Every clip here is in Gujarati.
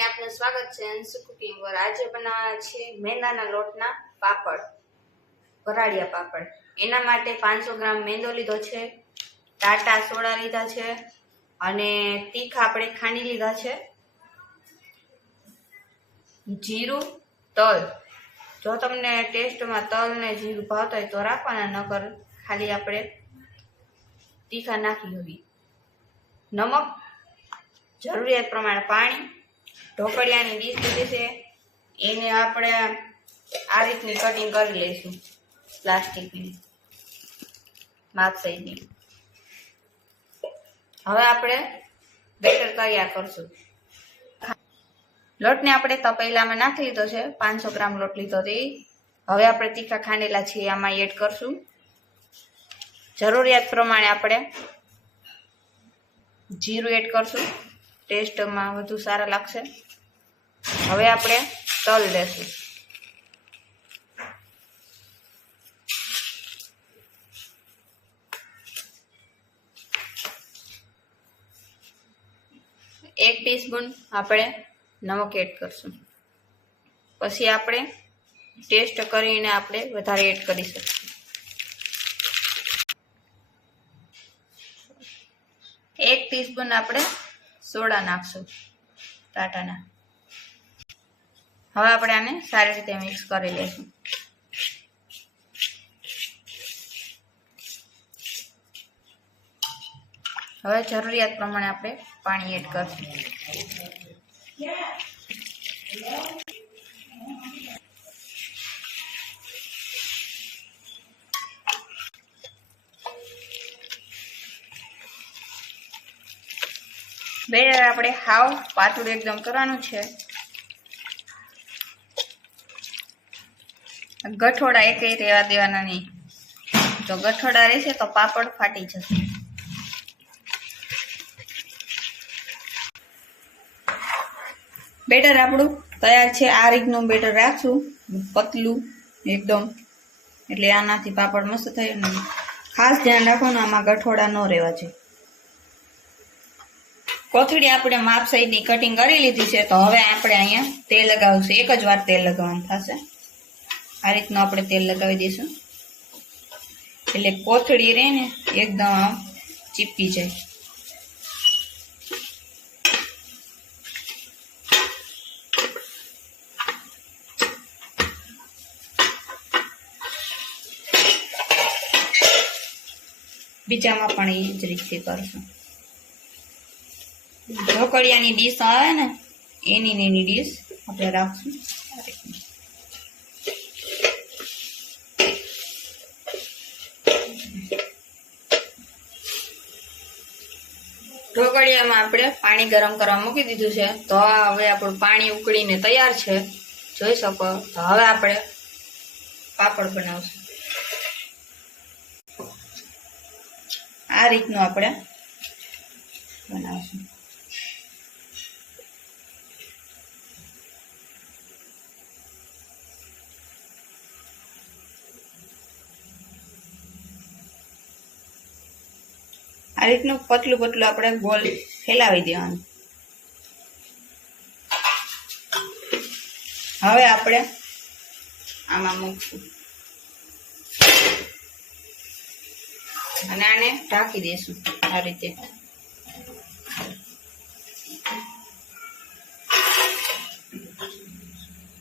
ફ્રેન્ડ, આપનું સ્વાગત છે અંશુ કુકિંગ પર। આજે બનાવવાના છે મેંદાના લોટના પાપડ, ભરાડિયા પાપડ। એના માટે 500 ગ્રામ મેંદો લીધો છે, ટાટા સોડા લીધા છે અને તીખા આપણે ખાંડી લીધા છે, જીરું, તલ। જો તમને ટેસ્ટમાં તલ ને જીરું ભાવતા હોય તો રાખવાના, નકર ખાલી આપણે તીખા નાખી હોવી। નમક, જરૂરિયાત પ્રમાણે પાણી। ઢોકળિયાની ડીશ લીધી છે, એને આપણે આ રીતની કટિંગ કરી લઈશું, પ્લાસ્ટિકની માપ સાઈઝની। હવે આપણે બેટર તૈયાર કરશું। લોટને આપણે તપેલામાં નાખી લીધો છે, 500 ગ્રામ લોટ લીધો તે। હવે આપણે તીખા ખાંડેલા છે આમાં એડ કરશું। જરૂરિયાત પ્રમાણે આપણે જીરું એડ કરશું, ટેસ્ટમાં વધુ સારા લાગશે। હવે આપણે તલ લેશું, એક ટીસ્પૂન આપણે નમક એડ કરશું। પછી આપણે ટેસ્ટ કરીને આપણે વધારે એડ કરી શકીએ। 1 ટીસ્પૂન આપણે સોડા નાખશું, ટાટાના। હવે આપણે આને સારી રીતે મિક્સ કરી લઈશું। હવે જરૂરિયાત પ્રમાણે આપણે પાણી એડ કરશું। બેટર આપણે હાવ પાતળું એકદમ કરવાનું છે, ગઠોડા એકેય રહેવા દેવાના નહીં। જો ગઠોડા રહેશે તો પાપડ ફાટી જશે। બેટર આપણું તૈયાર છે। આ રીતનું બેટર રાખશું, પતલું એકદમ, એટલે આનાથી પાપડ મસ્ત થાય। ને ખાસ ધ્યાન રાખવાનું, આમાં ગઠોડા ન રહેવા જોઈએ। કોથળી આપણે માપ સાઈઝની કટિંગ કરી લીધી છે, તો હવે આપણે અહીંયા તેલ લગાવશું। એક જ વાર તેલ લગાવવાનું થશે। આ રીતનું આપણે તેલ લગાવી દઈશું, એટલે કોથળી રહે ને એકદમ આમ ચીપકી જાય। બીજામાં પણ એ જ રીતે કરશું। ઢોકળિયાની ડીશ આવે ને એની ડીશ આપણે રાખશું। ઢોકળિયામાં આપણે પાણી ગરમ કરવા મૂકી દીધું છે, તો હવે આપણું પાણી ઉકળીને તૈયાર છે, જોઈ શકો। તો હવે આપણે પાપડ બનાવશું। આ રીતનું આપણે બનાવશું। આ રીતનું પતલું પતલું આપણે ગોળ ફેલાવી દેવાનું। હવે આપણે આમાં મૂકશું અને આને ઢાંકી દઈશું આ રીતે।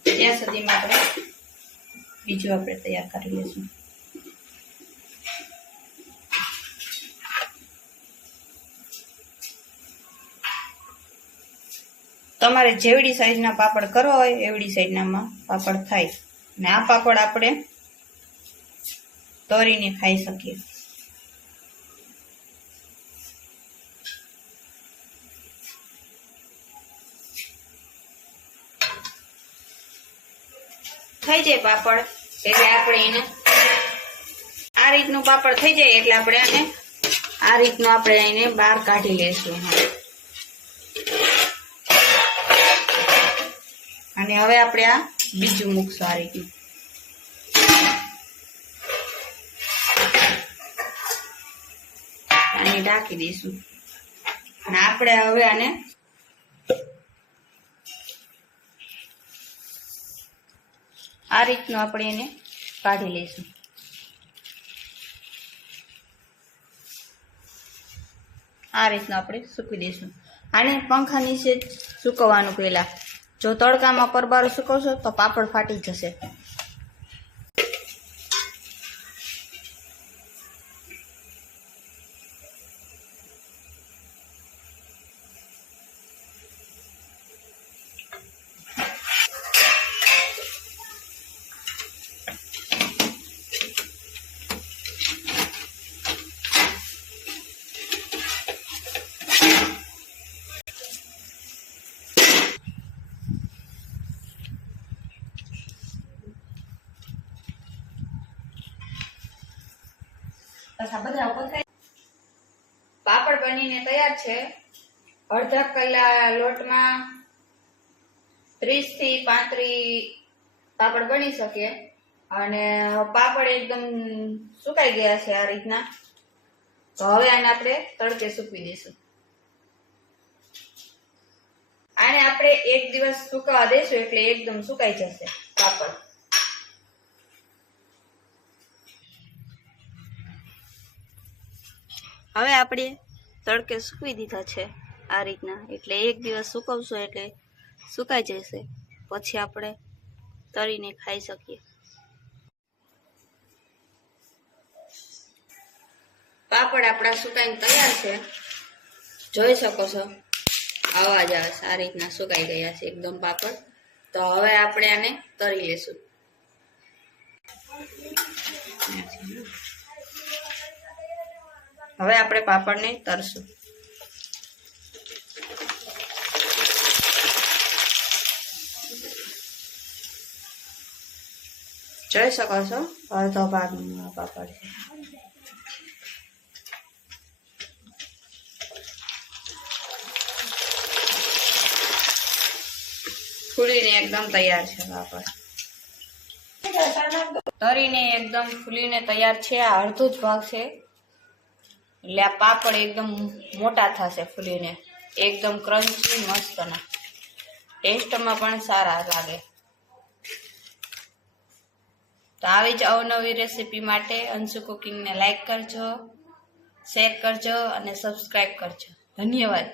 ત્યાં સુધીમાં આપણે બીજું આપણે તૈયાર કરી લઈશું। તમારે જેવડી સાઈઝના પાપડ કરો હોય એવડી સાઈઝનામાં પાપડ થાય, ને આ પાપડ આપણે તળીને ખાઈ શકીએ। થઈ જાય પાપડ એટલે આપણે એને આ રીતનું પાપડ થઈ જાય એટલે આપણે આને આ રીતનું આપણે એને બહાર કાઢી લઈશું। અને હવે આપણે આ બીજું મૂકશું આ રીતનું। આને ઢાંકી દઈશું અને આપણે હવે આને આ રીતનું આપણે એને કાઢી લઈશું. આ રીતનું આપણે સૂકવી દઈશું. આને પંખા નીચે જ સૂકવવાનું પહેલા. જો તડકામાં પરબારો સૂકવશો તો પાપડ ફાટી જશે. પાપડ બનીને તૈયાર છે. અડધા કલાક લોટમાં 30 થી 35 પાપડ બની શકે. અને પાપડ એકદમ સુકાઈ ગયા છે આ રીતના. તો હવે આને આપણે તડકે સૂકવી દઈશું. આને આપણે 1 દિવસ સુકાવા દઈશું એટલે એકદમ સુકાઈ જશે પાપડ. હવે આપણે તડકે સૂકવી દીધા છે આ રીતના. એટલે 1 દિવસ સૂકવશો એટલે સુકાઈ જશે. પછી આપણે તળીને ખાઈ શકીએ. પાપડ આપણા સુકાઈને તૈયાર છે. જોઈ શકો છો, અવાજ આવે છે. આ રીતના સુકાઈ ગયા છે એકદમ પાપડ. તો હવે આપણે આને તળી લેશું. હવે આપણે પાપડને તળશું. જોઈ શકો છો, અડધો ભાગનો પાપડ છે. ફૂલીને એકદમ તૈયાર છે પાપડ. તળીને એકદમ ફૂલીને તૈયાર છે. આ અડધો જ ભાગ છે એટલે આ પાપડ એકદમ મોટા થશે ફૂલીને. એકદમ ક્રન્ચી મસ્તના. ટેસ્ટમાં પણ સારા લાગે. તો આવી જ અવનવી રેસીપી માટે અંશુ કુકિંગને લાઈક કરજો, શેર કરજો અને સબસ્ક્રાઈબ કરજો. ધન્યવાદ.